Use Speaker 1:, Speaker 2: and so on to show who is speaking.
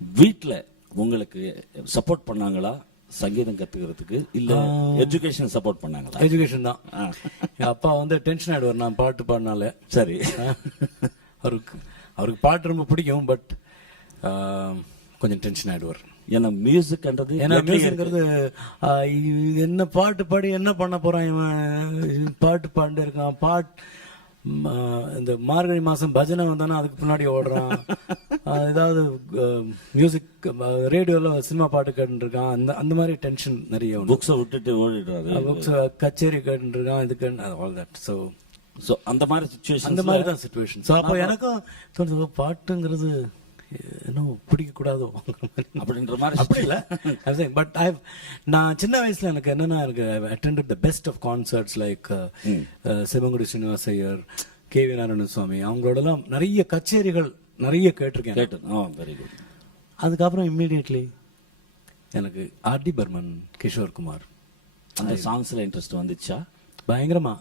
Speaker 1: வீட்ல உங்களுக்கு சப்போர்ட் பண்ணாங்களா? சங்கீதம் கத்துக்கிறதுக்கு? இல்ல எஜுகேஷன் சப்போர்ட் பண்ணாங்களா?
Speaker 2: எஜுகேஷன் தான். அப்பா வந்து டென்ஷன் ஆயிடுவார். நான் பாட்டு பாடினால.
Speaker 1: சரி.
Speaker 2: அவருக்கு அவருக்கு பாட்டு ரொம்ப பிடிக்கும் பட் கொஞ்சம் டென்ஷன் ஆயிடுவார்.
Speaker 1: ஏன்னா மியூசிக்ன்றது
Speaker 2: ஏன்னா மியூசிக்ங்கிறது என்ன பாட்டு பாடி என்ன பண்ண போறான் இவன்? பாட்டு பாண்டு இருக்கான். பாட் ம, இந்த மார்கழி மாசம் பஜனை வந்தானா அதுக்கு பின்னாடி ஓடுறான். ஏதாவது மியூசிக் ரேடியோல சினிமா பாட்டு கேட்டுட்டு இருக்கான் அந்த அந்த மாதிரி டென்ஷன் நிறைய
Speaker 1: புக்ஸை விட்டுட்டு ஓடிடுறாரு.
Speaker 2: Books, கச்சேரி கேட்டுட்டு இருக்கான் இதுக்கு ஆல் தட் ஸோ
Speaker 1: சோ அந்த மாதிரி சுச்சுவேஷன்
Speaker 2: அந்த மாதிரி தான் சுச்சுவேஷன் ஸோ அப்போ எனக்கும் தோணுது "ஓ, பாட்டுங்கிறது இன்னும் பிடிக்க கூடாதோ
Speaker 1: அப்படின்ற மாதிரி.
Speaker 2: அப்படி இல்ல. பட் ஐ நான் சின்ன வயசுல எனக்கு என்னன்னா எனக்கு attended the best of concerts like Sivangudi Srinivasa Iyer K V Narayana Swamy அவங்களோடலாம் நிறைய கச்சேரிகள் நிறைய கேட்டிருக்கேன்.
Speaker 1: கேட்டு ஆ வெரி குட்
Speaker 2: அதுக்கப்புறம் இம்மீடியட்லி எனக்கு ஆர் டி பர்மன் கிஷோர் குமார்.
Speaker 1: அந்த சாங்ஸ்ல இன்ட்ரெஸ்ட் வந்துச்சா?
Speaker 2: பயங்கரமா.